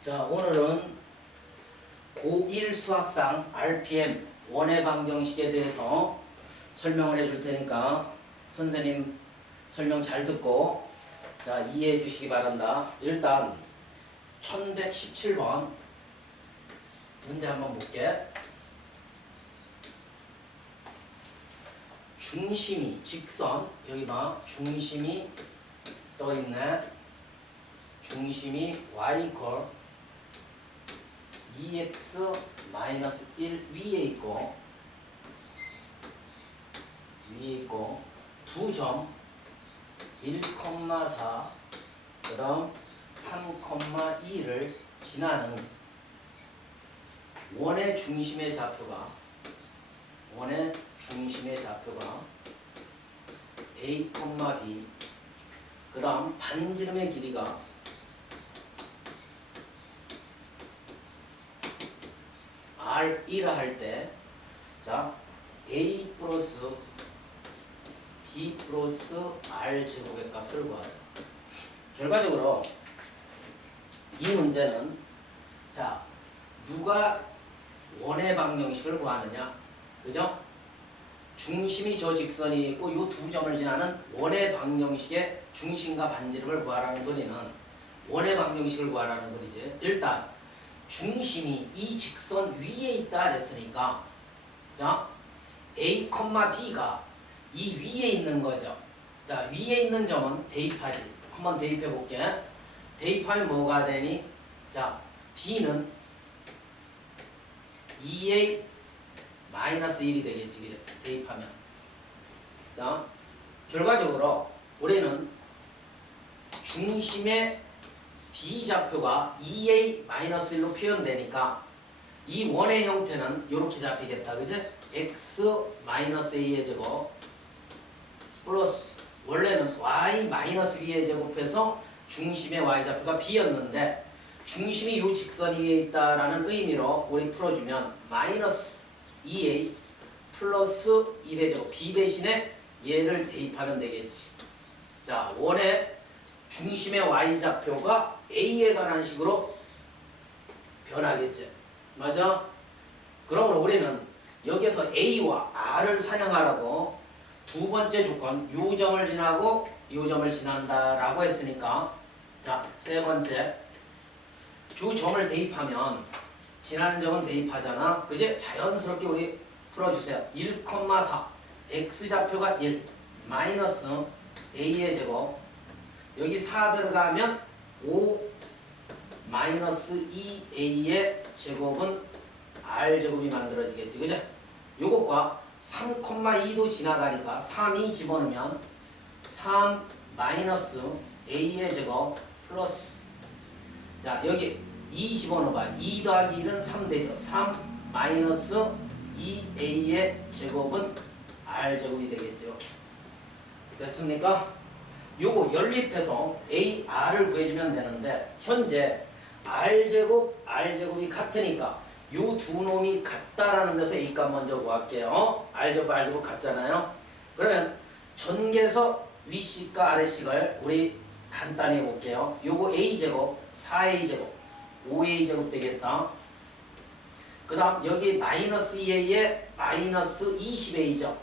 자, 오늘은 고1 수학상 RPM 원의 방정식에 대해서 설명을 해줄 테니까 선생님 설명 잘 듣고 자 이해해 주시기 바란다. 일단 1117번 문제 한번 볼게. 중심이 직선, 여기 봐, 중심이 떠있네. 중심이 y 콜 2x-1 위에 있고 두 점 1,4 그 다음 3,2를 지나는 원의 중심의 좌표가 A, B 그 다음 반지름의 길이가 R이라 할 때 자 A 플러스 B 플러스 R 제곱의 값을 구하라. 결과적으로 이 문제는 자 누가 원의 방정식을 구하느냐, 그죠? 중심이 저 직선이 있고 요 두 점을 지나는 원의 방정식의 중심과 반지름을 구하라는 소리는 원의 방정식을 구하라는 소리지. 일단 중심이 이 직선 위에 있다 그랬으니까 자 A, B가 이 위에 있는 거죠. 자 위에 있는 점은 대입하지. 한번 대입해 볼게. 대입하면 뭐가 되니? 자 B는 2A 마이너스 1이 되겠지, 그죠? 대입하면. 자 결과적으로 우리는 중심의 B좌표가 2A-1로 표현되니까 이 원의 형태는 이렇게 잡히겠다, 그지? X-A의 제곱 플러스 원래는 Y-B의 제곱해서 중심의 Y좌표가 B였는데 중심이 이 직선 위에 있다라는 의미로 우리 풀어주면 마이너스 2A 플러스 1의 제곱 B 대신에 얘를 대입하면 되겠지. 자 원의 중심의 Y좌표가 A에 관한 식으로 변하겠지. 맞아? 그러므로 우리는 여기서 A와 R을 사냥하라고 두 번째 조건 요 점을 지나고 요 점을 지난다라고 했으니까 자 세 번째 두 점을 대입하면 지나는 점은 대입하잖아. 그제? 자연스럽게 우리 풀어주세요. 1,4 X좌표가 1 마이너스 A의 제곱 여기 4 들어가면 5 마이너스 2A의 제곱은 R제곱이 만들어지겠지, 그죠? 요것과 3,2도 지나가니까 3이 집어넣으면 3 마이너스 A의 제곱 플러스 자 여기 2 집어넣어봐. 2 더하기 1은 3 되죠. 3 마이너스 2A의 제곱은 R제곱이 되겠죠. 이렇게 됐습니까? 요거 연립해서 A, R을 구해주면 되는데 현재 R제곱이 같으니까 요 두 놈이 같다라는 데서 A값 먼저 구할게요. R제곱 같잖아요. 그러면 전개서 위식과 아래식을 우리 간단히 해볼게요. 요거 A제곱, 4A제곱, 5A제곱 되겠다. 그 다음 여기 마이너스 2A에 마이너스 20A죠.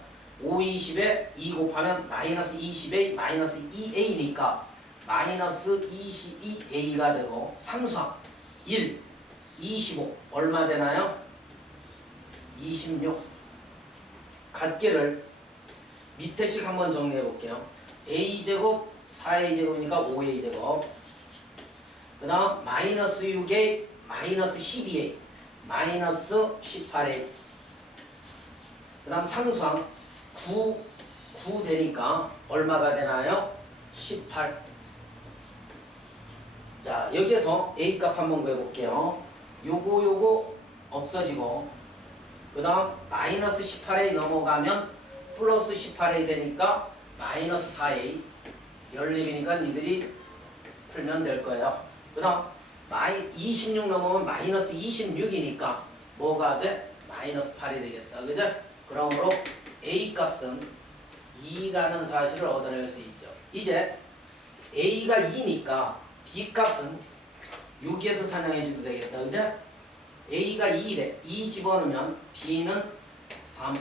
5, 20에 2 곱하면 마이너스 20A 마이너스 2A니까 마이너스 22A가 되고 상수항 1, 25 얼마 되나요? 26 같기를 밑에 식 한번 정리해 볼게요. A제곱 4A제곱이니까 5A제곱 그 다음 마이너스 6A 마이너스 12A 마이너스 18A 그 다음 상수항 9 되니까 얼마가 되나요? 18. 자 여기에서 A값 한번 구해볼게요. 요거 없어지고 그 다음 마이너스 18A 넘어가면 플러스 18A 되니까 마이너스 4A 연립이니까 니들이 풀면 될 거예요. 그 다음 26 넘으면 마이너스 26이니까 뭐가 돼? 마이너스 8이 되겠다, 그죠? 그러므로 A값은 2라는 사실을 얻어낼 수 있죠. 이제 A가 2니까 B값은 여기에서 사냥해줘도 되겠다. 근데 A가 2래. 2 집어넣으면 B는 3.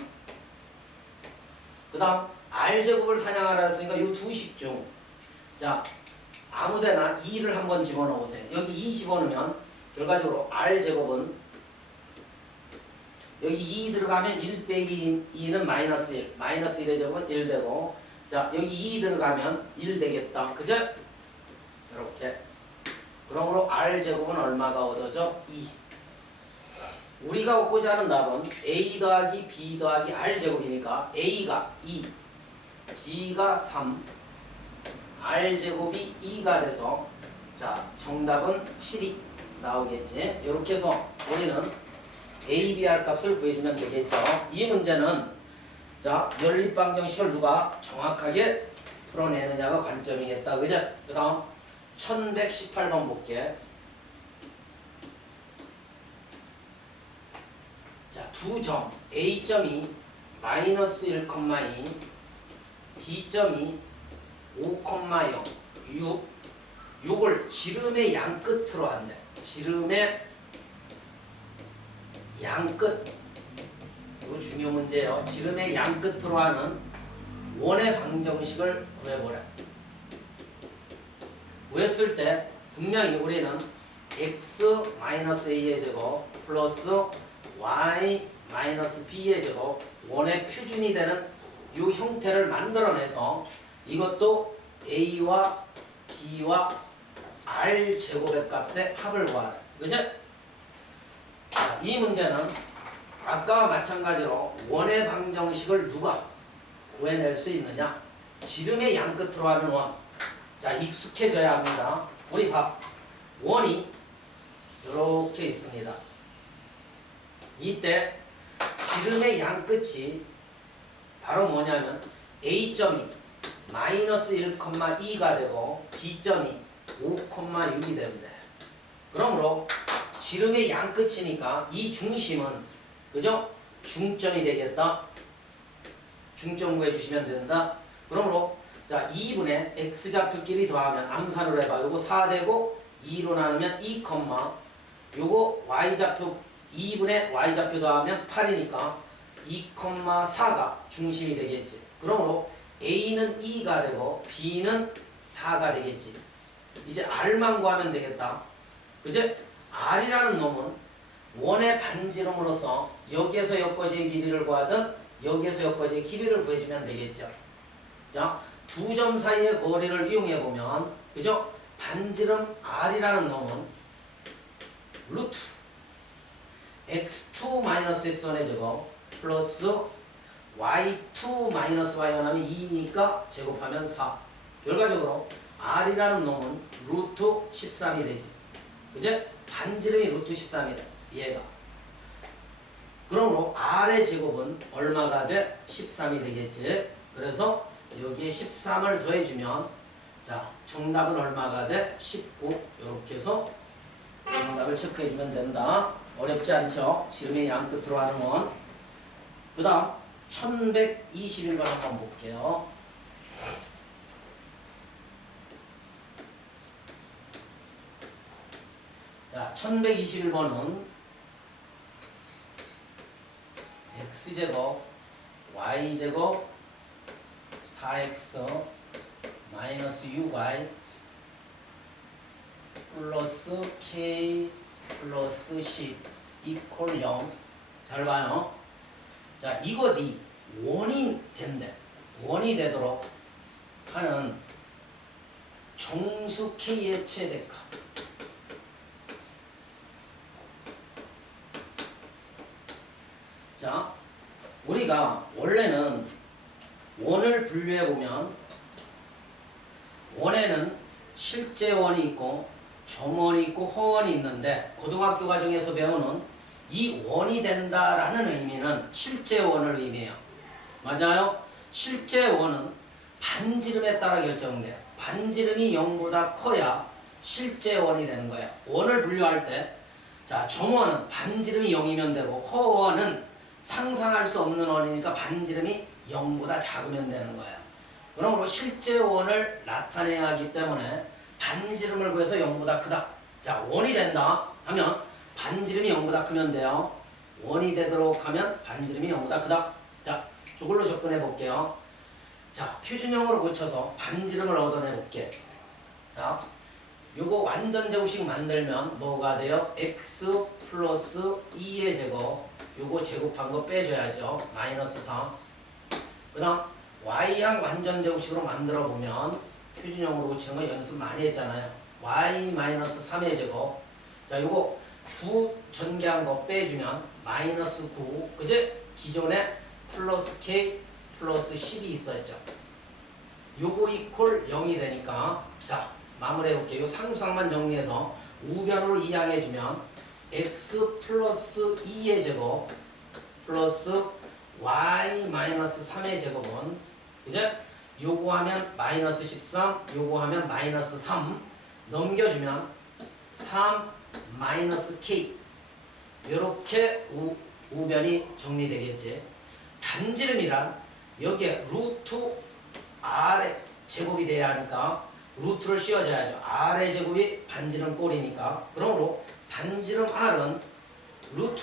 그 다음 R제곱을 사냥하라 했으니까 요 두 식 중 자 아무데나 2를 한번 집어넣으세요. 여기 2 집어넣으면 결과적으로 R제곱은 여기 2 들어가면 1 빼기 2는 마이너스 1. 마이너스 1의 제곱은 1 되고 자 여기 2 들어가면 1 되겠다. 그죠? 이렇게. 그러므로 R제곱은 얼마가 얻어져? 2. 우리가 얻고자 하는 답은 A 더하기 B 더하기 R제곱이니까 A가 2, B가 3, R제곱이 2가 돼서 자 정답은 7이 나오겠지. 이렇게 해서 우리는 A, B, R 값을 구해주면 되겠죠. 이 문제는 자 연립방정식을 누가 정확하게 풀어내느냐가 관점이겠다. 그죠? 그 다음 1118번 볼게. 자, 두 점 A점이 마이너스 1,2 B점이 5,0 6 요걸 지름의 양 끝으로 한대. 지름의 양 끝. 이거 중요 문제예요. 지름의 양 끝으로 하는 원의 방정식을 구해보래. 구했을 때 분명히 우리는 x-a의 제곱 플러스 y-b의 제곱 원의 표준이 되는 이 형태를 만들어내서 이것도 a와 b와 r 제곱의 값의 합을 구하라. 그죠? 자, 이 문제는 아까와 마찬가지로 원의 방정식을 누가 구해낼 수 있느냐? 지름의 양 끝으로 하는 원. 자, 익숙해져야 합니다. 우리 봐. 원이 이렇게 있습니다. 이때 지름의 양 끝이 바로 뭐냐면 A점이 마이너스 1,2가 되고 B점이 5,6이 됩니다. 그러므로 지름의 양 끝이니까 이 중심은 그죠? 중점이 되겠다. 중점 구해주시면 된다. 그러므로 자 2분의 x좌표끼리 더하면 암산으로 해봐. 요거 4 되고 2로 나누면 2, 요거 y좌표 2분의 y좌표 더하면 8이니까 2,4가 중심이 되겠지. 그러므로 a는 2가 되고 b는 4가 되겠지. 이제 r만 구하면 되겠다. 그제 r이라는 놈은 원의 반지름으로서 여기에서 여기까지의 길이를 구하든 여기에서 여기까지의 길이를 구해주면 되겠죠. 자, 두 점 사이의 거리를 이용해 보면 그죠? 반지름 r이라는 놈은 루트 x2-x1의 제곱 플러스 y2-y1 하면 2니까 제곱하면 4. 결과적으로 r이라는 놈은 루트 13이 되지. 그제? 반지름이 루트 13이다. 얘가. 그러므로 r의 제곱은 얼마가 돼? 13이 되겠지. 그래서 여기에 13을 더해주면 자 정답은 얼마가 돼? 19. 이렇게 해서 정답을 체크해주면 된다. 어렵지 않죠? 지름의 양 끝으로 하는 원. 그 다음 1121번 한번 볼게요. 자 1121번은 x제곱 y제곱 4x 마이너스 6y 플러스 k 플러스 10 이퀄 0. 잘 봐요. 자, 이것이 원이 된대. 원이 되도록 하는 정수 k의 최대값. 자, 우리가 원래는 원을 분류해보면 원에는 실제 원이 있고 점원이 있고 허원이 있는데 고등학교 과정에서 배우는 이 원이 된다라는 의미는 실제 원을 의미해요. 맞아요? 실제 원은 반지름에 따라 결정돼요. 반지름이 0보다 커야 실제 원이 되는 거예요. 원을 분류할 때 자, 점원은 반지름이 0이면 되고 허원은 상상할 수 없는 원이니까 반지름이 0보다 작으면 되는 거예요. 그러므로 실제 원을 나타내야 하기 때문에 반지름을 구해서 0보다 크다. 자, 원이 된다 하면 반지름이 0보다 크면 돼요. 원이 되도록 하면 반지름이 0보다 크다. 자, 저걸로 접근해 볼게요. 자, 표준형으로 고쳐서 반지름을 얻어내 볼게. 자, 요거 완전 제곱식 만들면 뭐가 돼요? x 플러스 2의 제곱. 요거 제곱한 거 빼줘야죠. 마이너스 3. 그 다음 y항 완전 제곱식으로 만들어 보면 표준형으로 고치는 거 연습 많이 했잖아요. y 마이너스 3의 제곱. 자, 요거 9 전개한 거 빼주면 마이너스 9. 그제? 기존에 플러스 k 플러스 10이 있었죠. 요거 이퀄 0이 되니까 자, 마무리해 볼게요. 요 상수항만 정리해서 우변으로 이항해주면 x 플러스 2의 제곱 플러스 y 마이너스 3의 제곱은 이제 요거 하면 마이너스 13, 요거 하면 마이너스 3 넘겨주면 3 마이너스 k 요렇게 우변이 정리되겠지. 반지름이란 여기에 루트 r의 제곱이 돼야 하니까 루트를 씌워줘야죠. r의 제곱이 반지름 꼴이니까 그러므로 반지름 r은 루트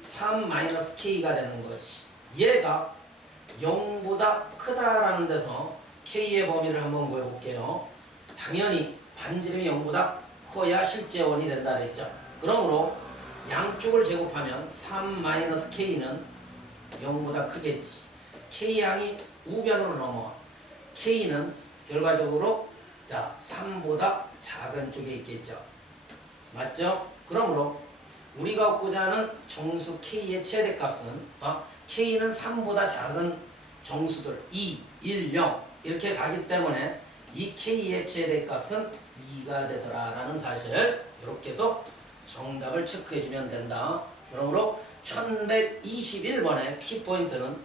3-k가 되는 거지. 얘가 0보다 크다라는 데서 k의 범위를 한번 구해볼게요. 당연히 반지름이 0보다 커야 실제 원이 된다 그랬죠. 그러므로 양쪽을 제곱하면 3-k는 0보다 크겠지. k양이 우변으로 넘어와. k는 결과적으로 자 3보다 작은 쪽에 있겠죠. 맞죠? 그러므로 우리가 얻고자 하는 정수 k의 최대값은 k는 3보다 작은 정수들 2, 1, 0 이렇게 가기 때문에 이 k의 최대값은 2가 되더라라는 사실 이렇게 해서 정답을 체크해주면 된다. 그러므로 1121번의 키포인트는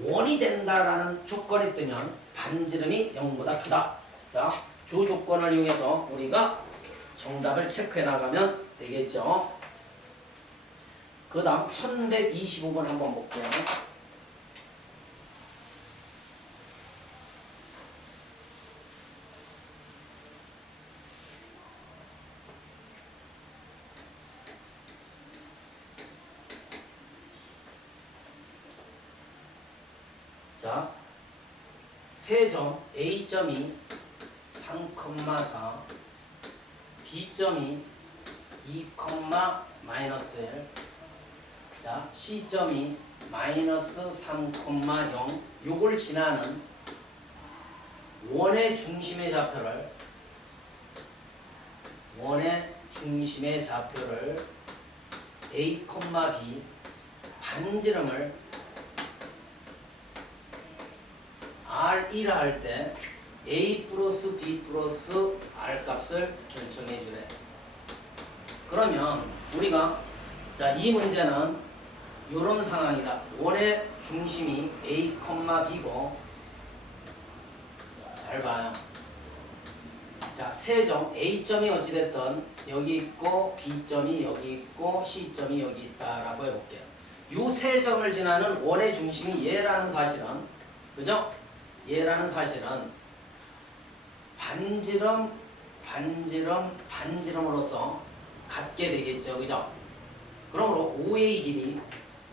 원이 된다라는 조건이 뜨면 반지름이 0보다 크다. 자, 조 조건을 이용해서 우리가 정답을 체크해 나가면 되겠죠. 그 다음 1125번 한번 볼게요. 자, 세점 A점이 3,4 B점이 2, 마이너스 1 자, C점이 마이너스 3,0 요걸 지나는 원의 중심의 좌표를 A, B 반지름을 R1라 할 때 A 플러스 B 플러스 R 값을 결정해 주래. 그러면 우리가 자, 이 문제는 이런 상황이다. 원의 중심이 A, B고 잘 봐요. 자, 세점 A점이 어찌됐든 여기 있고 B점이 여기 있고 C점이 여기 있다라고 해볼게요. 이 세 점을 지나는 원의 중심이 얘라는 사실은 그죠? 얘라는 사실은 반지름으로서 같게 되겠죠. 그죠? 그러므로 OA 길이,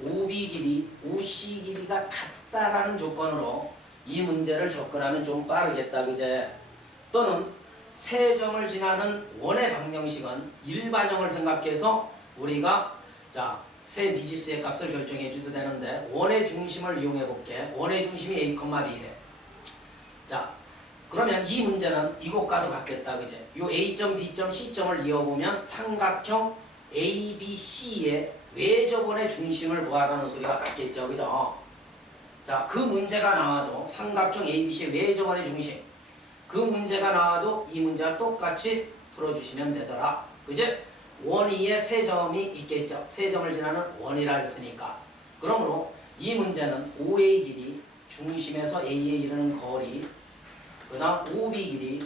OB 길이, OC 길이가 같다라는 조건으로 이 문제를 접근하면 좀 빠르겠다. 그제? 또는 세 점을 지나는 원의 방정식은 일반형을 생각해서 우리가 자, 세 미지수의 값을 결정해 줘도 되는데 원의 중심을 이용해 볼게. 원의 중심이 A, B래. 자, 그러면 이 문제는 이것과도 같겠다. 그제? 요 A점, B점, C점을 이어보면 삼각형 ABC의 외접원의 중심을 구하라는 소리가 같겠죠. 그죠? 자, 그 문제가 나와도 삼각형 ABC의 외접원의 중심 그 문제가 나와도 이 문제와 똑같이 풀어주시면 되더라. 그제? 원 위에 세 점이 있겠죠. 세 점을 지나는 원이라 했으니까. 그러므로 이 문제는 OA 길이 중심에서 A에 이르는 거리 그 다음 OB 길이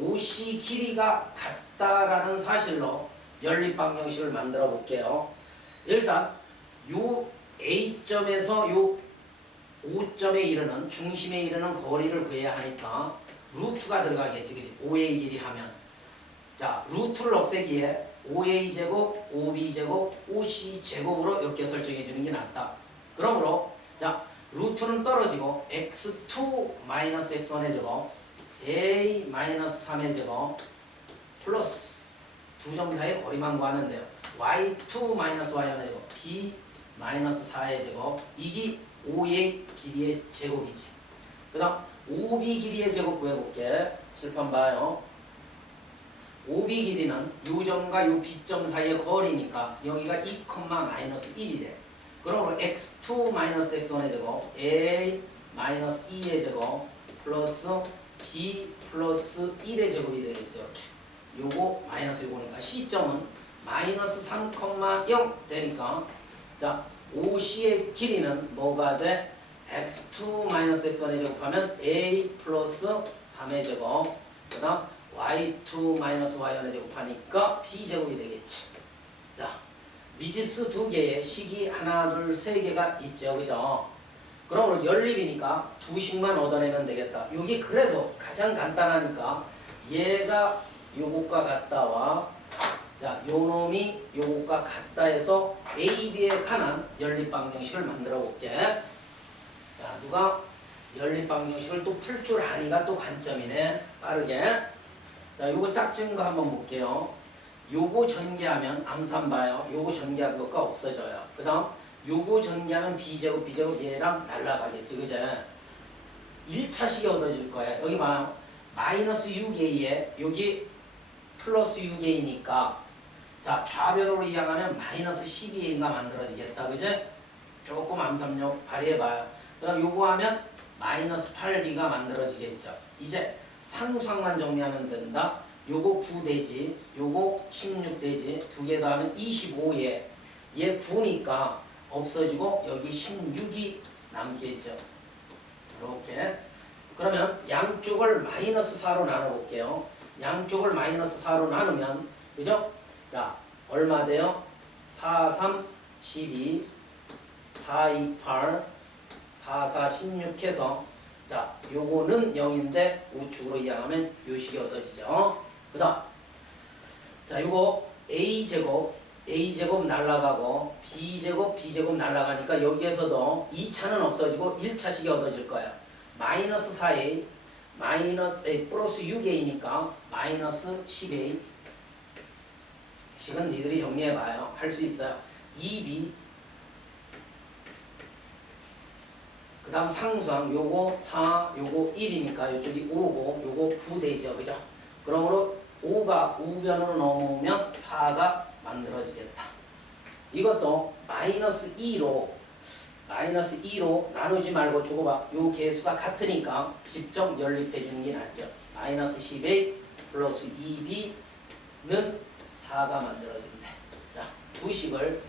OC 길이가 같다라는 사실로 연립방정식을 만들어 볼게요. 일단 요 A점에서 요 O점에 이르는 중심에 이르는 거리를 구해야 하니까 루트가 들어가겠지. 그치? OA 길이 하면 자, 루트를 없애기에 5a제곱, 5b제곱, 5c제곱으로 이렇게 설정해 주는 게 낫다. 그러므로 자, 루트는 떨어지고 x2 x1의 제곱, a 3의 제곱 플러스 두 점 사이의 거리만 구하는데요. y2 y의 제곱, b 4의 제곱, 이게 5의 길이의 제곱이지. 그 다음 5b 길이의 제곱 구해볼게. 칠판 봐요. 5b 길이는 요 점과 요 b점 사이의 거리니까 여기가 2, -1이래. 그러므로 x2 x1의 제곱, a 2의 제곱 플러스 b 플러스 1의 제곱이 되겠죠. 요거 마이너스 요거니까 c점은 -3,0 되니까 자 5c의 길이는 뭐가 돼? x2 x1의 제곱하면 a 플러스 3의 제곱 그 다음 y2 y1의 제곱하니까 b제곱이 되겠지. 자 미지수 두 개에 식이 하나 둘 세 개가 있죠. 그죠? 그러므로 연립이니까 두 식만 얻어내면 되겠다. 여기 그래도 가장 간단하니까 얘가 요것과 같다와 자 요놈이 요것과 같다 해서 A, B에 관한 연립방정식을 만들어 볼게. 자 누가 연립방정식을 또 풀 줄 아니가 또 관점이네. 빠르게. 자 요거 짝짓는 거 한번 볼게요. 요거 전개하면 암산 봐요. 요거 전개한 것과 없어져요. 그 다음 요거 전개하면 B제곱 B제곱 얘랑 날라가겠지. 그제? 1차식이 얻어질 거야. 여기 봐요. 마이너스 6a에 여기 플러스 6a니까 자 좌변으로 이항하면 마이너스 12a가 만들어지겠다. 그제? 조금 암산력 발휘해봐요. 그 다음 요거 하면 마이너스 8b가 만들어지겠죠. 이제 상수항만 정리하면 된다. 요거 9 되지, 요거 16 되지, 두 개 더하면 25에 얘 9니까 없어지고 여기 16이 남겠죠. 이렇게. 그러면 양쪽을 마이너스 4로 나눠볼게요. 양쪽을 마이너스 4로 나누면 그죠? 자 얼마 돼요? 4, 3, 12, 4, 2, 8, 4, 4, 16 해서 자 요거는 0인데 우측으로 이항하면 요식이 얻어지죠. 그 다음 자 요거 a제곱 날라가고 b제곱 날라가니까 여기에서도 2차는 없어지고 1차식이 얻어질 거야. 마이너스 4a 플러스 6a니까 마이너스 10a 식은 니들이 정리해봐요. 할 수 있어요. 2b 그 다음 상수항 요거 4 요거 1이니까 이쪽이 5고 요거 9 되죠. 그죠? 그러므로 5가 우변으로 넘으면 4가 만들어지겠다. 이것도 마이너스 2로 나누지 말고 저거 봐. 요 개수가 같으니까 직접 연립해 주는 게 낫죠. 마이너스 10a 플러스 2b는 4가 만들어진대. 자, 두 식을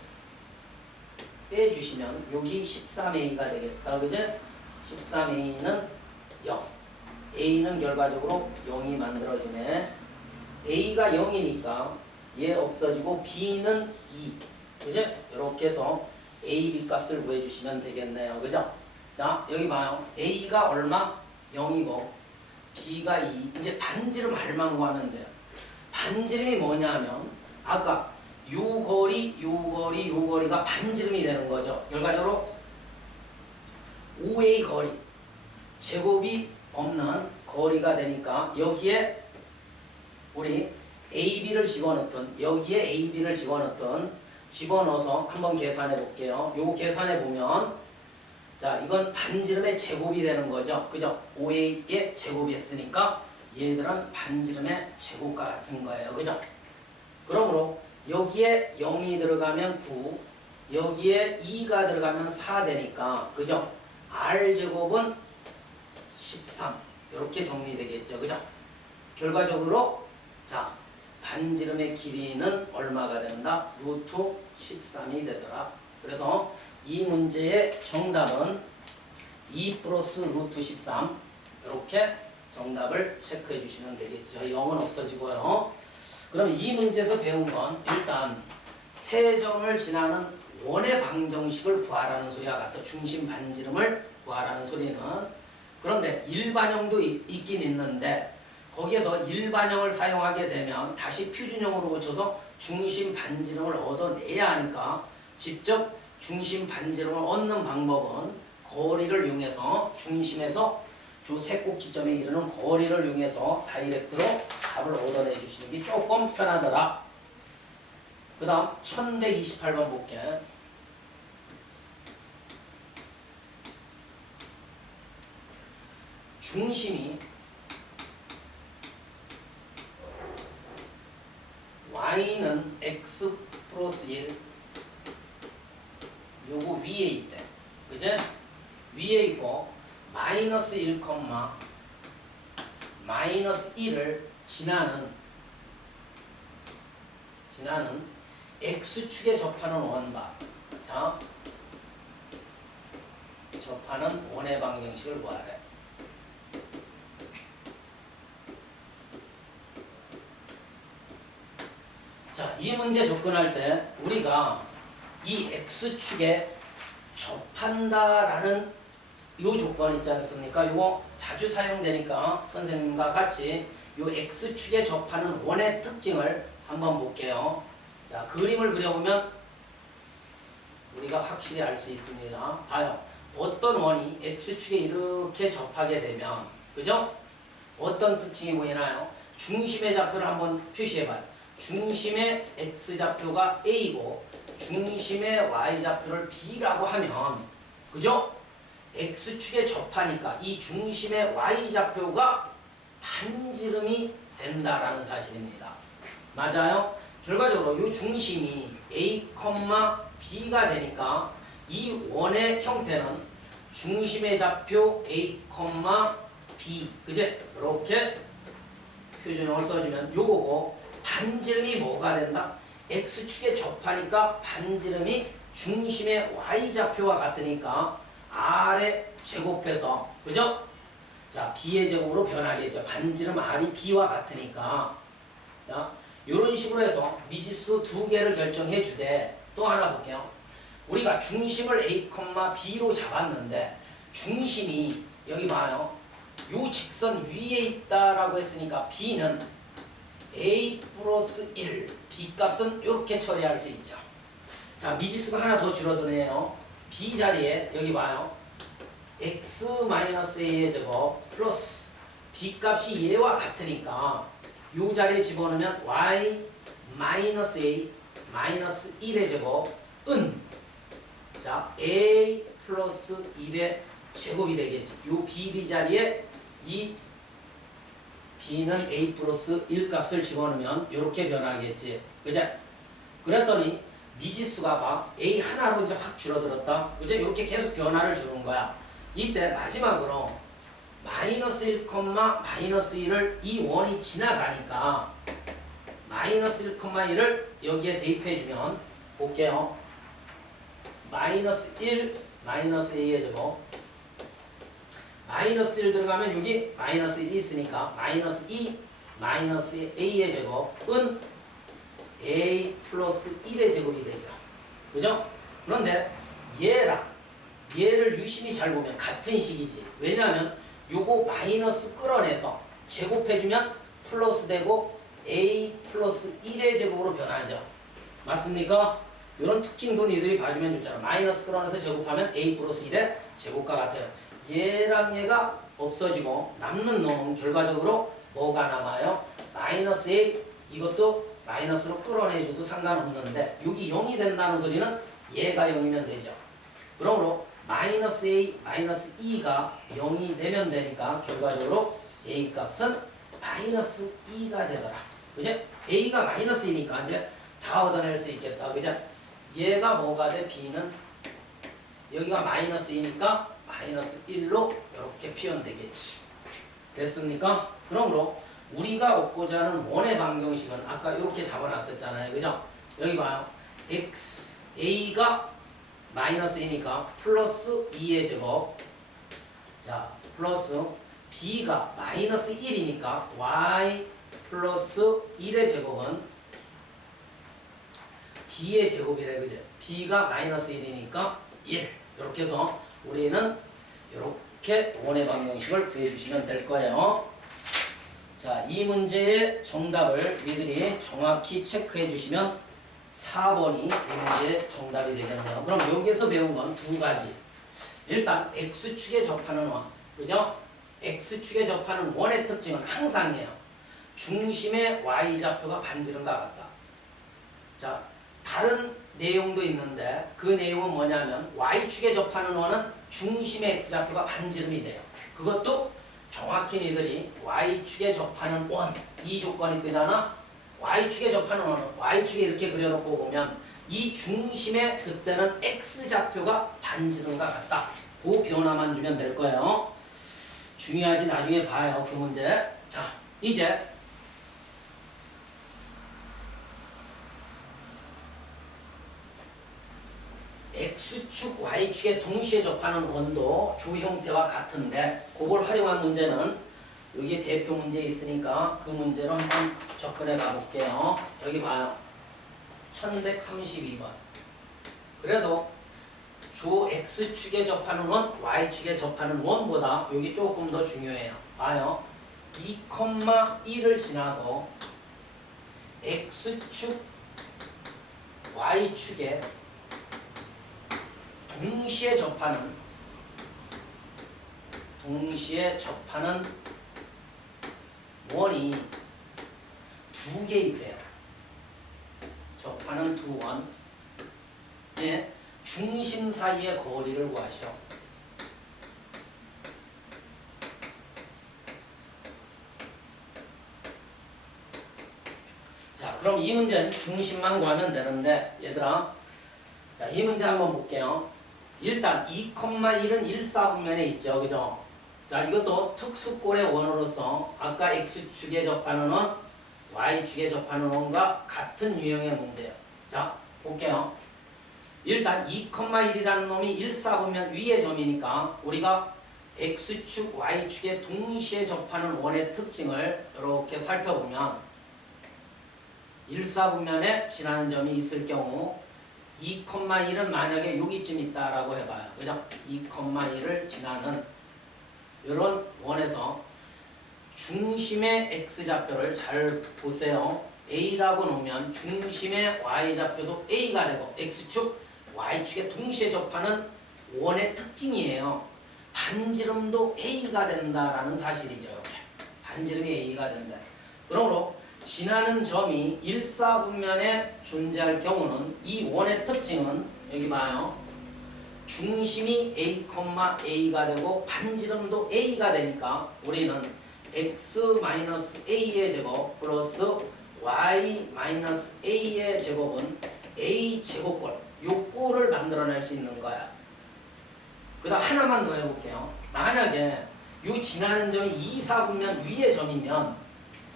빼주시면 여기 13a가 되겠다. 그죠? 13a는 0. a는 결과적으로 0이 만들어지네. a가 0이니까 얘 없어지고 b는 2. 그죠? 이렇게 해서 a, b 값을 구해주시면 되겠네요. 그죠? 자, 여기 봐요. a가 얼마? 0이고 b가 2. 이제 반지름 알만 구하는데요. 반지름이 뭐냐면 아까 요 거리가 반지름이 되는 거죠. 결과적으로 5a 거리 제곱이 없는 거리가 되니까 여기에 우리 AB를 집어넣던 여기에 AB를 집어넣어서 한번 계산해 볼게요. 요거 계산해 보면 자 이건 반지름의 제곱이 되는 거죠. 그죠? 5a의 제곱이 했으니까 얘들은 반지름의 제곱과 같은 거예요. 그죠? 그러므로 여기에 0이 들어가면 9 여기에 2가 들어가면 4 되니까 그죠? R제곱은 13 이렇게 정리되겠죠. 그죠? 결과적으로 자 반지름의 길이는 얼마가 된다? 루트 13이 되더라. 그래서 이 문제의 정답은 2 플러스 루트 13 이렇게 정답을 체크해 주시면 되겠죠. 0은 없어지고요. 그럼 이 문제에서 배운 건 일단 세 점을 지나는 원의 방정식을 구하라는 소리와 같다. 중심 반지름을 구하라는 소리는. 그런데 일반형도 있긴 있는데 거기에서 일반형을 사용하게 되면 다시 표준형으로 고쳐서 중심 반지름을 얻어내야 하니까 직접 중심 반지름을 얻는 방법은 거리를 이용해서 중심에서 주 세 꼭지점에 이르는 거리를 이용해서 다이렉트로 답을 얻어내 주시는 게 조금 편하더라. 그 다음 1128번 볼게. 중심이 y는 x 플러스 1 요거 위에 있대. 그제? 위에 있고 마이너스 1, 마이너스 1을 지나는 x축에 접하는 원바. 자, 접하는 원의 방정식을 구하래. 자, 이 문제 접근할 때 우리가 이 x축에 접한다라는 요 조건 있지 않습니까? 요거 자주 사용되니까 선생님과 같이 요 x축에 접하는 원의 특징을 한번 볼게요. 자, 그림을 그려보면 우리가 확실히 알 수 있습니다. 봐요. 어떤 원이 x축에 이렇게 접하게 되면, 그죠? 어떤 특징이 보이나요? 중심의 좌표를 한번 표시해봐요. 중심의 x좌표가 a고 중심의 y좌표를 b라고 하면, 그죠? x축에 접하니까 이 중심의 y좌표가 반지름이 된다라는 사실입니다. 맞아요? 결과적으로 이 중심이 a, b가 되니까 이 원의 형태는 중심의 좌표 a, b, 그제? 이렇게 표준형을 써주면 요거고, 반지름이 뭐가 된다? x축에 접하니까 반지름이 중심의 y좌표와 같으니까 r에 제곱해서, 그죠? 자, b의 제곱으로 변하겠죠. 반지름 r이 b와 같으니까. 자, 이런 식으로 해서 미지수 두 개를 결정해 주되, 또 하나 볼게요. 우리가 중심을 a, b로 잡았는데 중심이 여기 봐요. 요 직선 위에 있다라고 했으니까 b는 a 플러스 1, b 값은 이렇게 처리할 수 있죠. 자, 미지수가 하나 더 줄어드네요. b 자리에 여기 봐요. x-a의 제곱 플러스 b 값이 얘와 같으니까 요 자리에 집어넣으면 y 마이너스 a 마이너스 1의 제곱은, 자, a 플러스 1의 제곱이 되겠죠. 요 b 자리에 이 b는 a 플러스 1 값을 집어넣으면 이렇게 변하겠지. 그죠? 그랬더니 미지수가 봐. a 하나로 이제 확 줄어들었다. 그죠? 이렇게 계속 변화를 주는 거야. 이때 마지막으로 마이너스 1, 마이너스 1을 이 원이 지나가니까 마이너스 1, 1을 여기에 대입해주면 볼게요. 마이너스 1, 마이너스 a의 제곱 마이너스 1 들어가면 여기 마이너스 1이 있으니까 마이너스 2, 마이너스 a의 제곱은 a 플러스 1의 제곱이 되죠. 그죠? 그런데 얘를 유심히 잘 보면 같은 식이지. 왜냐하면 요거 마이너스 끌어내서 제곱해주면 플러스 되고 a 플러스 1의 제곱으로 변하죠. 맞습니까? 이런 특징도 니들이 봐주면 좋잖아. 마이너스 끌어내서 제곱하면 a 플러스 1의 제곱과 같아요. 얘랑 얘가 없어지고 남는 놈은 결과적으로 뭐가 남아요? 마이너스 a, 이것도 마이너스로 끌어내줘도 상관없는데 여기 0이 된다는 소리는 얘가 0이면 되죠. 그러므로 마이너스 a, 마이너스 2가 0이 되면 되니까 결과적으로 a 값은 마이너스 2가 되더라. 그죠? a가 마이너스 2니까 이제 다 얻어낼 수 있겠다. 그죠? 얘가 뭐가 돼? b는 여기가 마이너스 2니까 마이너스 1로 이렇게 표현되겠지. 됐습니까? 그러므로 우리가 얻고자 하는 원의 방정식은 아까 이렇게 잡아놨었잖아요. 그죠? 여기 봐요. a가 마이너스 2니까 플러스 2의 제곱, 자, 플러스 b가 마이너스 1이니까 y 플러스 1의 제곱은 b의 제곱이래. 그죠? b가 마이너스 1이니까 1. 이렇게 해서 우리는 이렇게 원의 방정식을 구해주시면 될 거예요. 자, 이 문제의 정답을 니들이 정확히 체크해 주시면 4번이 이 문제의 정답이 되겠네요. 그럼 여기에서 배운 건 두 가지. 일단 X축에 접하는 원. 그죠? X축에 접하는 원의 특징은 항상이에요. 중심의 Y좌표가 반지름과 같다. 자, 다른 내용도 있는데 그 내용은 뭐냐면 Y축에 접하는 원은 중심의 X좌표가 반지름이 돼요. 그것도 정확히 니들이 Y축에 접하는 원, 이 조건이 뜨잖아. Y축에 접하는 원은 Y축에 이렇게 그려놓고 보면 이 중심의 그때는 X좌표가 반지름과 같다. 그 변화만 주면 될 거예요. 중요하지 나중에 봐요. 그 문제. 자, 이제 X축, Y축에 동시에 접하는 원도 조 형태와 같은데 그걸 활용한 문제는 여기 대표 문제 있으니까 그 문제로 한번 접근해 가볼게요. 여기 봐요. 1132번. 그래도 조 X축에 접하는 원, Y축에 접하는 원보다 여기 조금 더 중요해요. 봐요. 2,1을 지나고 X축, Y축에 동시에 접하는 원이 두 개 있대요. 접하는 두 원의 중심 사이의 거리를 구하시오. 자, 그럼 이 문제는 중심만 구하면 되는데 얘들아, 자, 이 문제 한번 볼게요. 일단 2,1은 1사분면에 있죠. 그죠? 자, 이것도 특수꼴의 원으로서 아까 X축에 접하는 원, Y축에 접하는 원과 같은 유형의 문제예요. 자, 볼게요. 일단 2,1이라는 놈이 1사분면 위의 점이니까 우리가 X축, Y축에 동시에 접하는 원의 특징을 이렇게 살펴보면 1사분면에 지나는 점이 있을 경우 2,1은 만약에 여기쯤 있다라고 해봐요. 그죠? 2,1을 지나는 이런 원에서 중심의 X좌표를 잘 보세요. A라고 놓으면 중심의 Y좌표도 A가 되고 X축, Y축에 동시에 접하는 원의 특징이에요. 반지름도 A가 된다라는 사실이죠. 이렇게. 반지름이 A가 된다. 그러므로 지나는 점이 1사분면에 존재할 경우는 이 원의 특징은 여기 봐요. 중심이 A, A가 되고 반지름도 A가 되니까 우리는 X-A의 제곱 플러스 Y-A의 제곱은 A 제곱꼴 요 꼴을 만들어낼 수 있는 거야. 그 다음 하나만 더 해볼게요. 만약에 요 지나는 점이 2사분면 위의 점이면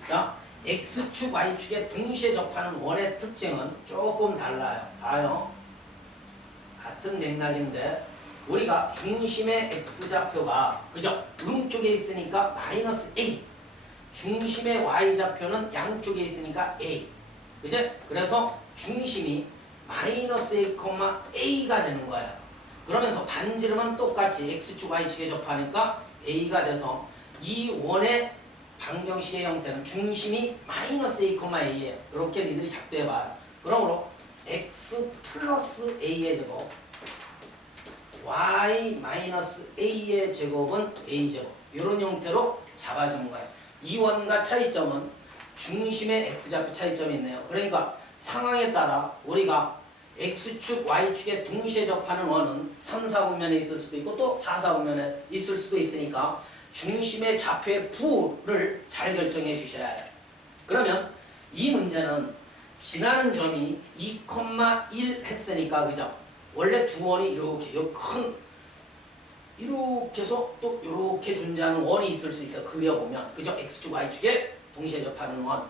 자, X축, Y축에 동시에 접하는 원의 특징은 조금 달라요. 봐요. 같은 맥락인데 우리가 중심의 X좌표가 그죠? 오른쪽에 있으니까 마이너스 A, 중심의 Y좌표는 양쪽에 있으니까 A, 그죠? 그래서 중심이 마이너스 A, A가 되는 거예요. 그러면서 반지름은 똑같이 X축, Y축에 접하니까 A가 돼서 이 원의 방정식의 형태는 중심이 마이너스 A, A예요. 이렇게 니들이 작도해봐요. 그러므로 X 플러스 A의 제곱 Y 마이너스 A의 제곱은 A제곱 이런 형태로 잡아주는 거예요. 이 원과 차이점은 중심의 X좌표 차이점이 있네요. 그러니까 상황에 따라 우리가 X축, Y축에 동시에 접하는 원은 3, 4분면에 있을 수도 있고 또 4, 4분면에 있을 수도 있으니까 중심의 좌표의 부를 잘 결정해 주셔야 해요. 그러면 이 문제는 지나는 점이 2,1 했으니까 그죠? 원래 두 원이 이렇게 이렇게 해서 또 이렇게 존재하는 원이 있을 수 있어. 그려보면 그죠? X축, Y축에 동시에 접하는 원.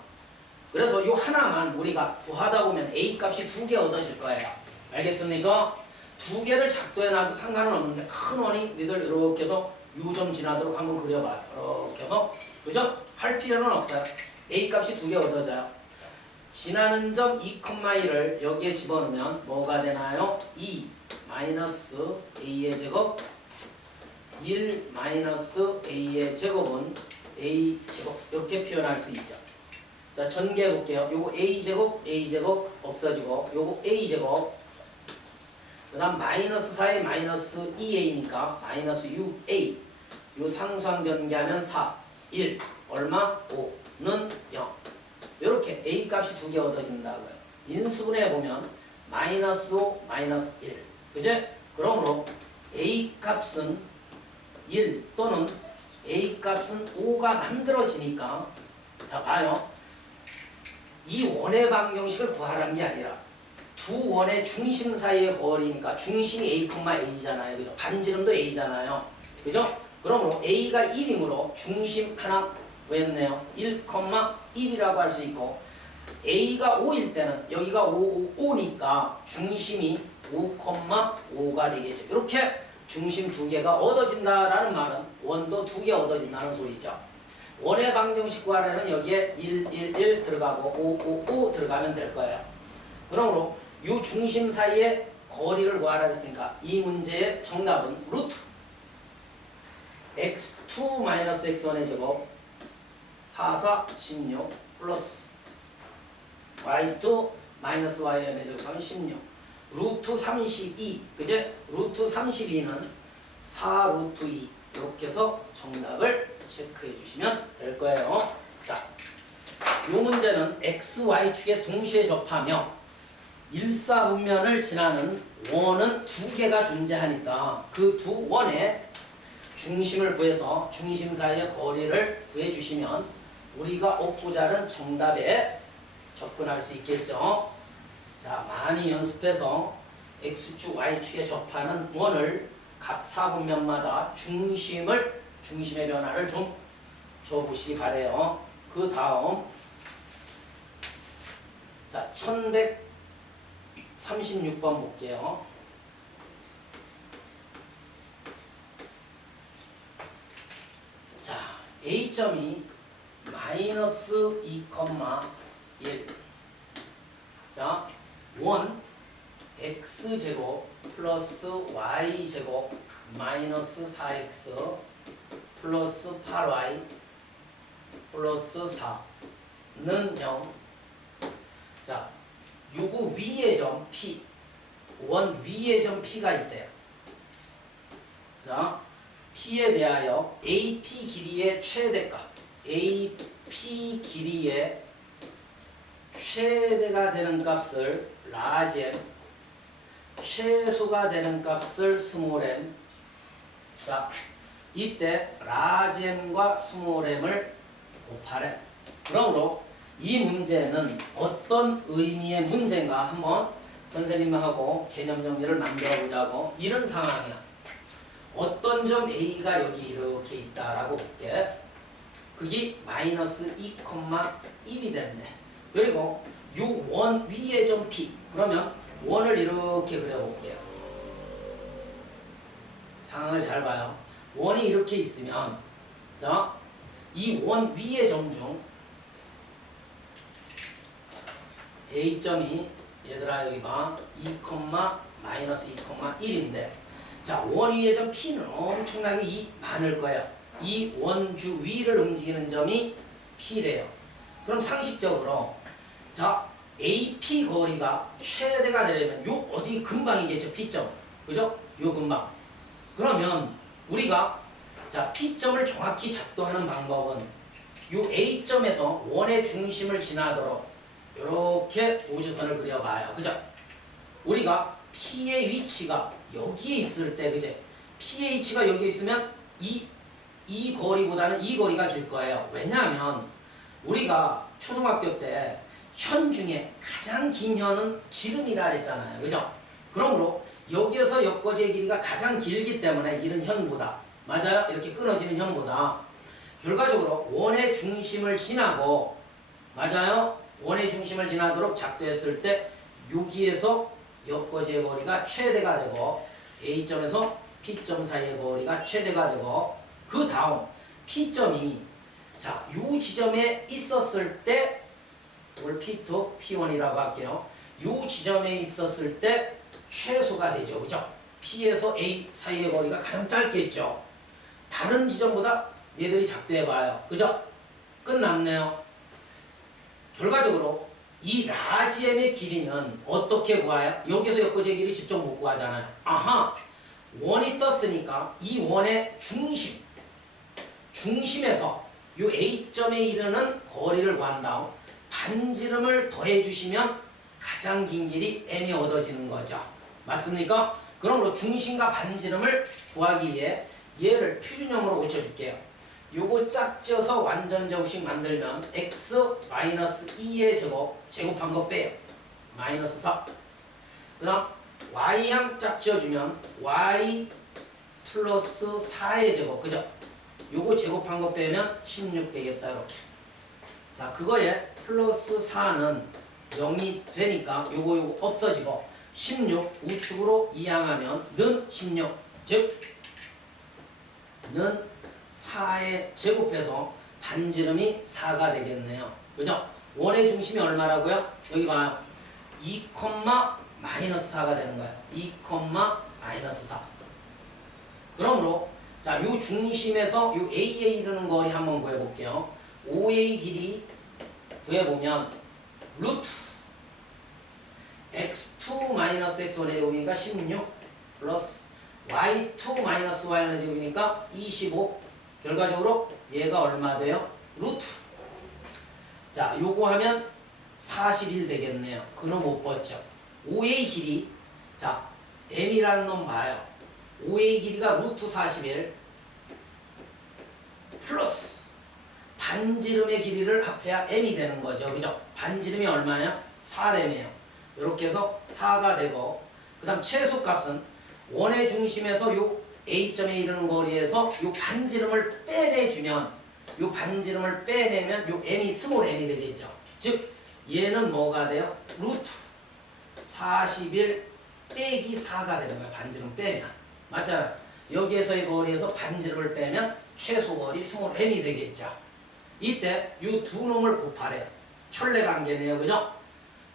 그래서 요 하나만 우리가 구하다 보면 A 값이 2개 얻어질 거예요. 알겠습니까? 2개를 작도해놔도 상관은 없는데 큰 원이 니들 이렇게 해서 요 점 지나도록 한번 그려봐요. 이렇게 해서 그죠? 할 필요는 없어요. A 값이 2개 얻어져요. 지나는 점 2,1을 여기에 집어넣으면 뭐가 되나요? 2 마이너스 A의 제곱 1 마이너스 A의 제곱은 A 제곱 이렇게 표현할 수 있죠. 자, 전개해 볼게요. 요거 A 제곱 없어지고 요거 A 제곱 그 다음 마이너스 4에 마이너스 2a니까 마이너스 6a 요 상수항 전개하면 4 1 얼마? 5는 0 이렇게 a 값이 두 개 얻어진다고요. 인수분해 보면 마이너스 5 마이너스 1 그제? 그러므로 a 값은 1 또는 a 값은 5가 만들어지니까 자 봐요. 이 원의 방정식을 구하라는 게 아니라 두 원의 중심 사이의 거리니까 중심이 a, a잖아요. 그죠? 반지름도 a잖아요. 그죠? 그러므로 a가 1이므로 중심 하나 구했네요. 1,1이라고 할 수 있고 a가 5일 때는 여기가 5니까 중심이 5,5가 되겠죠. 이렇게 중심 두 개가 얻어진다라는 말은 원도 두 개 얻어진다는 소리죠. 원의 방정식 구하려면 여기에 1, 1, 1 들어가고 5, 5, 5 들어가면 될 거예요. 그러므로 이 중심 사이의 거리를 구하라 했으니까 이 문제의 정답은 루트 x2-x1의 제곱 4, 4, 16 플러스 y2-y의 제곱은 16 루트 32 그제? 루트 32는 4 루트 2 이렇게 해서 정답을 체크해 주시면 될 거예요. 자, 이 문제는 x, y축에 동시에 접하며 일사분면을 지나는 원은 두 개가 존재하니까 그 두 원의 중심을 구해서 중심 사이의 거리를 구해 주시면 우리가 얻고자 하는 정답에 접근할 수 있겠죠. 자, 많이 연습해서 x축, y축에 접하는 원을 각 사분면마다 중심의 변화를 좀 줘보시기 바래요. 그 다음 자 1136번 볼게요. 자 A점이 마이너스 2,1 자 원 x제곱 플러스 y제곱 마이너스 4x 플러스 8y 플러스 4는 0. 자, 요거 위의 점 P, 원 위의 점 P가 있대요. 자, P에 대하여 AP 길이의 최대값, AP 길이의 최대가 되는 값을 라지 m, 최소가 되는 값을 스몰 m. 자, 이때 라지 m과 스몰 m을 곱하래. 그러므로 이 문제는 어떤 의미의 문제인가 한번 선생님하고 개념 정리를 만들어 보자고. 이런 상황이야. 어떤 점 A가 여기 이렇게 있다라고 볼게. 그게 마이너스 2,1이 됐네. 그리고 요 원 위에 점 P. 그러면 원을 이렇게 그려볼게요. 상황을 잘 봐요. 원이 이렇게 있으면 자, 이 원 위의 점 중 A점이 얘들아 여기 봐 2, 마이너스 2,1인데 자, 원 위의 점 P는 엄청나게 많을 거예요. 이 원주 위를 움직이는 점이 P래요. 그럼 상식적으로 자, AP 거리가 최대가 되려면 요 어디 근방이겠죠? P점. 그죠? 요 근방. 그러면 우리가 자, P점을 정확히 작동하는 방법은 요 A점에서 원의 중심을 지나도록 이렇게 우주선을 그려봐요. 그죠? 우리가 P의 위치가 여기에 있을 때, 그제? P의 위치가 여기에 있으면 이 거리보다는 이 거리가 길 거예요. 왜냐하면 우리가 초등학교 때 현 중에 가장 긴 현은 지름이라 했잖아요. 그죠? 그러므로 여기에서 여기까지의 길이가 가장 길기 때문에 이런 현보다 맞아요? 이렇게 끊어지는 현보다 결과적으로 원의 중심을 지나고 맞아요? 원의 중심을 지나도록 작도했을 때 여기에서 여기까지의 거리가 최대가 되고 A점에서 P점 사이의 거리가 최대가 되고 그 다음 P점이 자, 요 지점에 있었을 때 이걸 P2, P1이라고 할게요. 요 지점에 있었을 때 최소가 되죠. 그죠? P에서 A 사이의 거리가 가장 짧겠죠. 다른 지점보다 얘들이 작도해봐요. 그죠? 끝났네요. 결과적으로 이 라지 m의 길이는 어떻게 구해요? 여기서 엮어지의 길이 직접 못 구하잖아요. 아하! 원이 떴으니까 이 원의 중심에서 요 A점에 이르는 거리를 구한 다음 반지름을 더해주시면 가장 긴 길이 m이 얻어지는 거죠. 맞습니까? 그러므로 중심과 반지름을 구하기 위해 얘를 표준형으로 고쳐줄게요. 요거 짝지어서 완전 제곱식 만들면 x-2의 제곱한 거 빼요. 마이너스 4. 그 다음 y양 짝지어주면 y 플러스 4의 제곱. 그죠? 요거 제곱한 거 빼면 16 되겠다. 이렇게. 자, 그거에 플러스 4는 0이 되니까 요거 없어지고 16 우측으로 이항하면 는 16. 즉 는 4의 제곱해서 반지름이 4가 되겠네요. 그죠? 원의 중심이 얼마라고요? 여기 봐요. 2, 마이너스 4가 되는 거예요. 2, 마이너스 4. 그러므로 자, 요 중심에서 요 A에 이르는 거리 한번 구해볼게요. OA 길이 구해보면 루트 x2-x1의 제곱이니까 16 플러스 y2-y1의 제곱이니까 25. 결과적으로 얘가 얼마 돼요? 루트. 자, 요거 하면 41 되겠네요. 그럼 못 봤죠. OA 길이, 자, m이라는 놈 봐요. OA 길이가 루트 41 플러스 반지름의 길이를 합해야 m이 되는 거죠. 그죠? 반지름이 얼마냐? 4램이에요. 이렇게 해서 4가 되고, 그 다음 최소값은 원의 중심에서 요 A점에 이르는 거리에서 요 반지름을 빼내주면, 요 반지름을 빼내면 요 m이 스몰 m이 되겠죠. 즉 얘는 뭐가 돼요? 루트 41 빼기 4가 되는 거예요. 반지름 빼면. 맞잖아요. 여기에서의 거리에서 반지름을 빼면 최소 거리 스몰 m이 되겠죠. 이때 요 두 놈을 곱하래요. 켤레 관계네요. 그죠?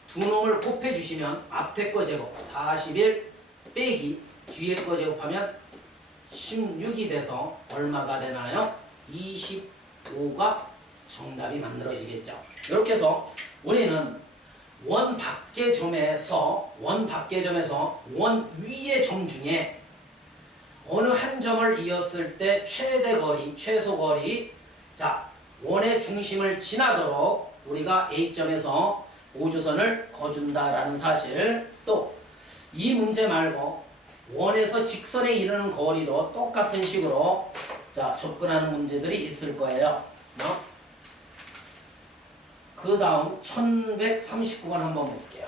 두 놈을 곱해주시면 앞에 거 제곱 41 빼기 뒤에 거 제곱하면 16이 돼서 얼마가 되나요? 25가 정답이 만들어지겠죠. 이렇게 해서 우리는 원 밖의 점에서 원 위의 점 중에 어느 한 점을 이었을 때 최대 거리, 최소 거리, 자, 원의 중심을 지나도록 우리가 A점에서 우주선을 거준다라는 사실, 또 이 문제 말고 원에서 직선에 이르는 거리도 똑같은 식으로 자, 접근하는 문제들이 있을 거예요. 그 다음 1139번 한번 볼게요.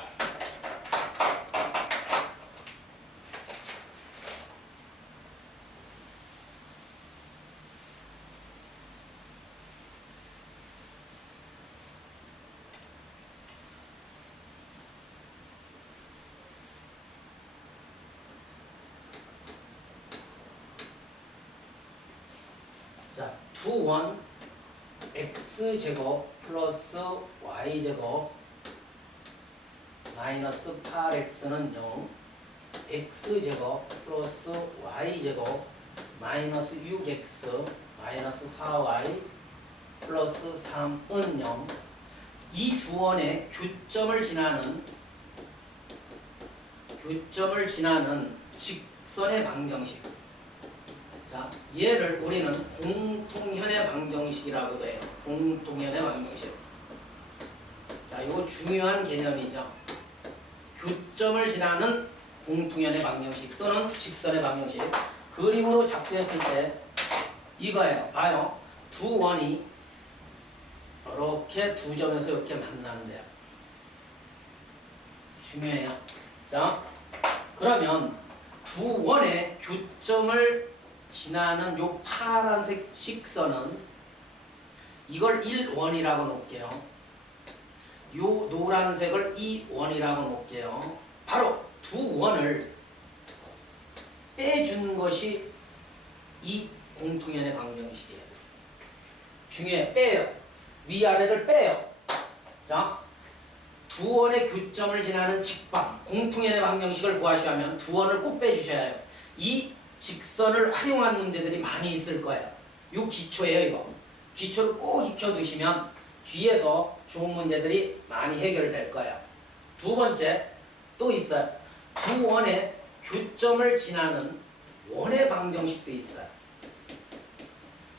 자, 두 원 x제곱 플러스 y제곱 마이너스 8x는 0, x제곱 플러스 y제곱 마이너스 6x 마이너스 4y 플러스 3은 0. 이 두 원의 교점을 지나는 직선의 방정식. 자, 얘를 우리는 공통현의 방정식이라고도 해요. 공통현의 방정식. 자, 이거 중요한 개념이죠. 교점을 지나는 공통현의 방정식 또는 직선의 방정식. 그림으로 작도했을 때 이거예요. 봐요. 두 원이 이렇게 두 점에서 이렇게 만나는데요. 중요해요. 자, 그러면 두 원의 교점을 지나는 요 파란색 직선은 이걸 1원이라고 놓을게요. 요 노란색을 2원이라고 놓을게요. 바로 두 원을 빼준 것이 이 공통현의 방정식이에요. 중요해. 빼요. 위아래를 빼요. 자, 두 원의 교점을 지나는 직방, 공통현의 방정식을 구하시려면 두 원을 꼭 빼주셔야 해요. 이 직선을 활용한 문제들이 많이 있을 거예요. 요 기초예요, 이거. 기초를 꼭 익혀두시면 뒤에서 좋은 문제들이 많이 해결될 거예요. 두 번째, 또 있어요. 두 원의 교점을 지나는 원의 방정식도 있어요.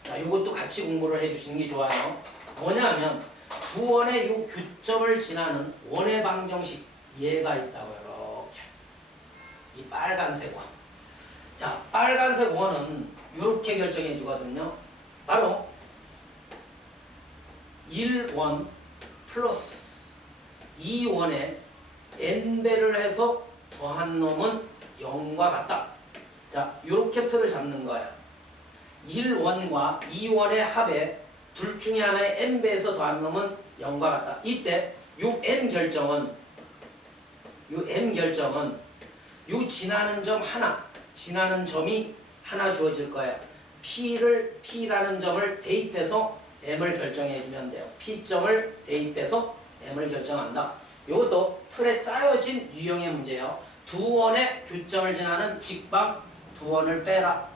자, 이것도 같이 공부를 해주시는 게 좋아요. 뭐냐면 두 원의 요 교점을 지나는 원의 방정식 얘가 있다고요. 이렇게 이 빨간색 원. 자, 빨간색 원은 이렇게 결정해 주거든요. 바로 1원 플러스 2원에 n배를 해서 더한 놈은 0과 같다. 자, 이렇게 틀을 잡는 거예요. 1원과 2원의 합에 둘 중에 하나의 n배에서 더한 놈은 0과 같다. 이때 요 n 결정은 요 지나는 점 하나, 지나는 점이 하나 주어질 거예요. P라는 점을 대입해서 M을 결정해 주면 돼요. P점을 대입해서 M을 결정한다. 이것도 틀에 짜여진 유형의 문제예요. 두 원의 교점을 지나는 직방 두 원을 빼라.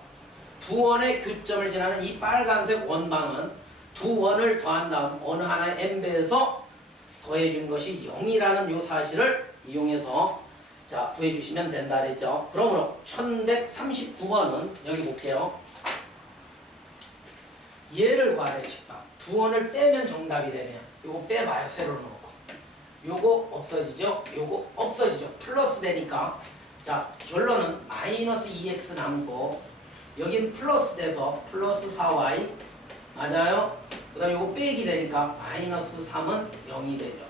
두 원의 교점을 지나는 이 빨간색 원방은 두 원을 더한 다음 어느 하나의 n배에서 더해준 것이 0이라는 이 사실을 이용해서 자 구해주시면 된다 그랬죠. 그러므로 1139번은 여기 볼게요. 얘를 구하래 직방. 두 원을 빼면 정답이 되면 요거 빼봐요. 세로로 놓고. 요거 없어지죠? 요거 없어지죠? 플러스 되니까 자 결론은 마이너스 2x 남고 여긴 플러스 돼서 플러스 4y 맞아요? 그 다음에 요거 빼기 되니까 마이너스 3은 0이 되죠.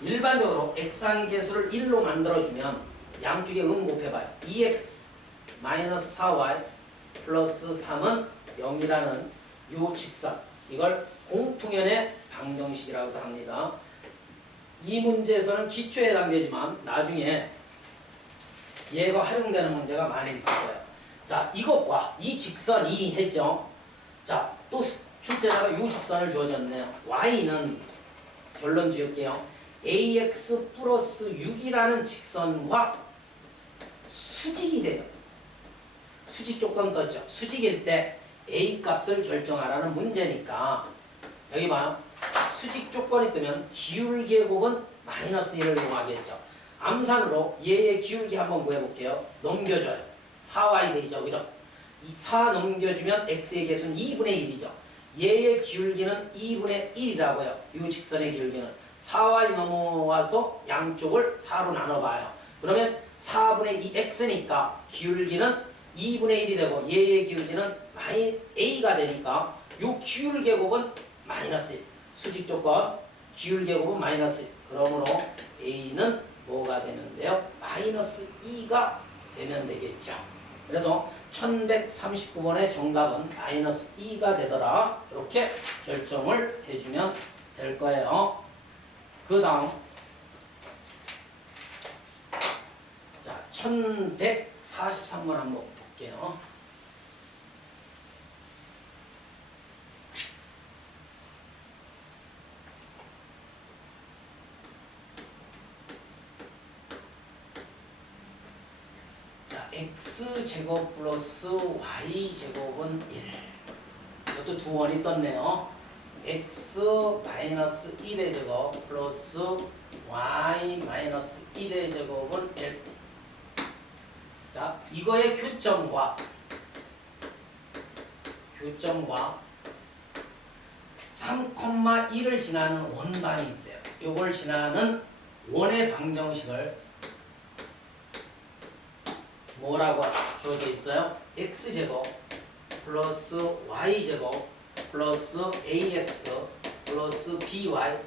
일반적으로 x항의 개수를 1로 만들어주면 양쪽에 곱해봐요. 2x 마이너스 4y 플러스 3은 0이라는 요 직선 이걸 공통연의 방정식이라고도 합니다. 이 문제에서는 기초에 해당되지만 나중에 얘가 활용되는 문제가 많이 있을 거예요. 자, 이것과 이 직선이 했죠. 자, 또 출제자가 이 직선을 주어졌네요. y는 결론 지을게요. ax 플러스 6이라는 직선과 수직이 돼요. 수직 조건 떴죠. 수직일 때 a 값을 결정하라는 문제니까 여기 봐요. 수직 조건이 뜨면 기울기의 곱은 마이너스 1을 이용하겠죠. 암산으로 얘의 기울기 한번 구해볼게요. 넘겨줘요. 4y 되죠. 그죠? 4 넘겨주면 x의 개수는 2분의 1이죠. 얘의 기울기는 2분의 1이라고요. 이 직선의 기울기는. 4y 넘어와서 양쪽을 4로 나눠봐요. 그러면 4분의 2x니까 기울기는 2분의 1이 되고 얘의 기울기는 a가 되니까 요 기울계곱은 마이너스 1. 수직 조건 기울계곱은 마이너스 1. 그러므로 a는 뭐가 되는데요? 마이너스 2가 되면 되겠죠. 그래서 1139번의 정답은 마이너스 2가 되더라. 이렇게 결정을 해주면 될 거예요. 그 다음 자 1143번 한번 볼게요. x제곱 플러스 y제곱은 1. 이것도 두 원이 떴네요. x 마이너스 1의 제곱 플러스 y 마이너스 1의 제곱은 1. 자, 이거의 교점과 3,1을 지나는 원방이 있대요. 이걸 지나는 원의 방정식을 뭐라고 주어져 있어요? x제곱 플러스 y제곱 플러스 ax 플러스 by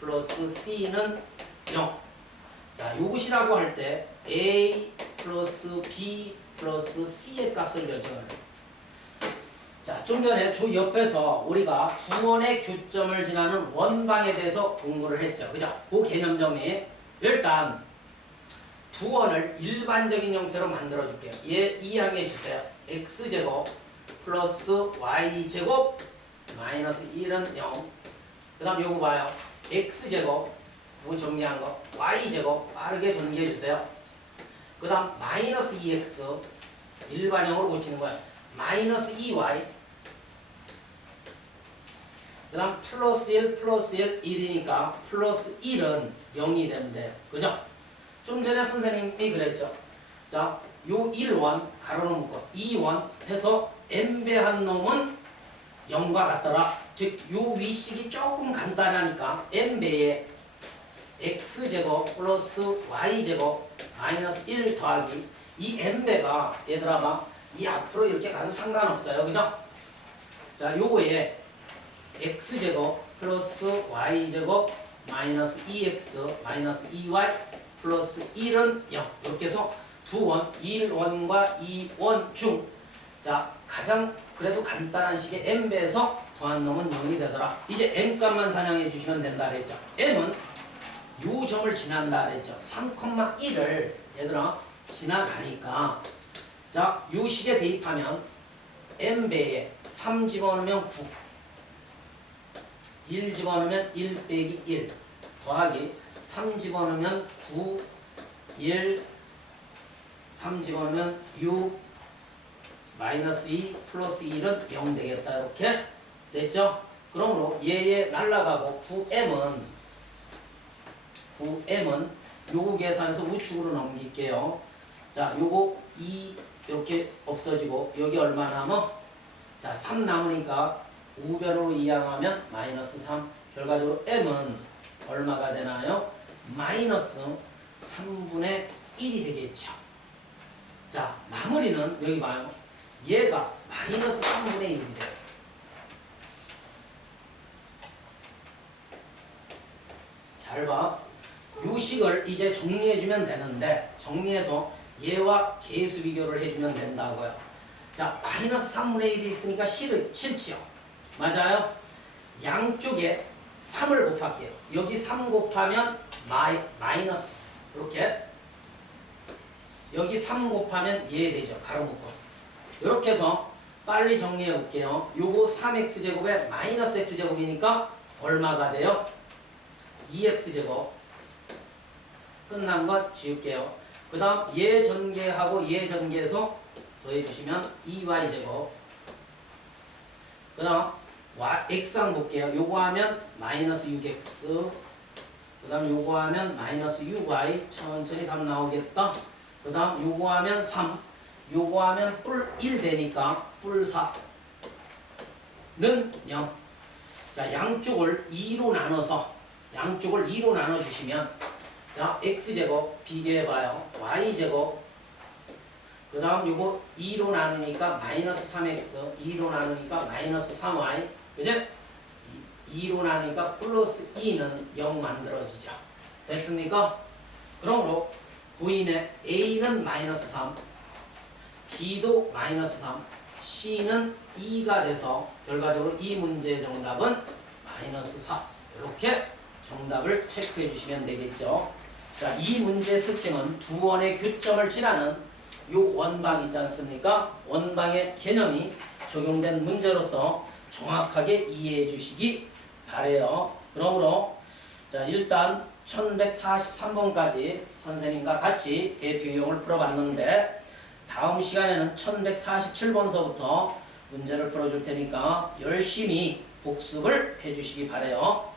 플러스 c는 0. 자, 요것이라고 할 때 a 플러스 b 플러스 c의 값을 결정을 해요. 자, 좀 전에 저 옆에서 우리가 두 원의 교점을 지나는 원방에 대해서 공부를 했죠. 그죠? 그 개념 정리. 일단 두 원을 일반적인 형태로 만들어 줄게요. 얘 이해하게 해주세요. x제곱 플러스 y제곱 마이너스 1은 0. 그 다음 요거 봐요. x제곱 요거 정리한 거 y제곱 빠르게 전개해 주세요. 그 다음 마이너스 2x 일반형으로 고치는 거야. 마이너스 2y 그 다음 플러스 1 플러스 1 1이니까 플러스 1은 0이 된대. 그죠? 좀 전에 선생님이 그랬죠. 자, 요 1원 가로는 묶어 2원 해서 n배한 놈은 0과 같더라. 즉, 요 위식이 조금 간단하니까 n배의 x제곱 플러스 y제곱 마이너스 1 더하기 이 n배가 얘들아 봐. 이 앞으로 이렇게 가도 상관없어요. 그죠? 자, 요거에 x제곱 플러스 y제곱 마이너스 2x 마이너스 2y 플러스 1은 0. 이렇게 해서 두 원, 1원과 2원 중, 자, 가장 그래도 간단한 식의 n배에서 더한 놈은 0이 되더라. 이제 n값만 사냥해 주시면 된다 그랬죠. n은 요 점을 지난다 그랬죠. 3,1을 얘들아 지나가니까, 자, 요 식에 대입하면 n배에 3 집어넣으면 9, 1 집어넣으면 1 빼기 1 더하기 3 집어넣으면 9, 1, 3 집어넣으면 6, 마이너스 2 플러스 1은 0 되겠다. 이렇게 됐죠? 그러므로 얘 날라가고 9m은 요거 계산해서 우측으로 넘길게요. 자, 요거 2 이렇게 없어지고 여기 얼마 남아? 자, 3 남으니까 우변으로 이항하면 마이너스 3. 결과적으로 m은 얼마가 되나요? 마이너스 3분의 1이 되겠죠. 자, 마무리는 여기 봐요. 얘가 마이너스 3분의 1이래요. 잘 봐. 요 식을 이제 정리해주면 되는데, 정리해서 얘와 계수 비교를 해주면 된다고요. 자, 마이너스 3분의 1이 있으니까 싫지요. 맞아요? 양쪽에 3을 곱할게요. 여기 3 곱하면 마이너스 이렇게, 여기 3 곱하면 얘 되죠. 가로 묶어. 이렇게 해서 빨리 정리해 볼게요. 요거 3x제곱에 마이너스 x제곱이니까 얼마가 돼요? 2x제곱. 끝난 것 지울게요. 그 다음 얘 전개하고 얘 전개해서 더해주시면 2y제곱. 그 다음 x항 볼게요. 요거 하면 마이너스 6x. 그 다음 요거 하면 마이너스 6y. 천천히 답 나오겠다. 그 다음 요거 하면 3. 요거 하면 뿔 1 되니까 뿔 4는 0. 자, 양쪽을 2로 나눠주시면, 자, x제곱 비교해봐요. y제곱. 그 다음 요거 2로 나누니까 마이너스 3x. 2로 나누니까 마이너스 3y. 그죠? 2로 나누니까 플러스 2는 0 만들어지죠. 됐습니까? 그러므로 부인의 a는 마이너스 3, b도 마이너스 3, c는 2가 돼서 결과적으로 이 문제의 정답은 마이너스 4. 이렇게 정답을 체크해 주시면 되겠죠. 자, 이 문제의 특징은 두 원의 교점을 칠하는 요 원방 있지 않습니까? 원방의 개념이 적용된 문제로서 정확하게 이해해 주시기 바래요. 그러므로 자, 일단 1143번까지 선생님과 같이 대표용을 풀어봤는데, 다음 시간에는 1147번서부터 문제를 풀어줄 테니까 열심히 복습을 해주시기 바래요.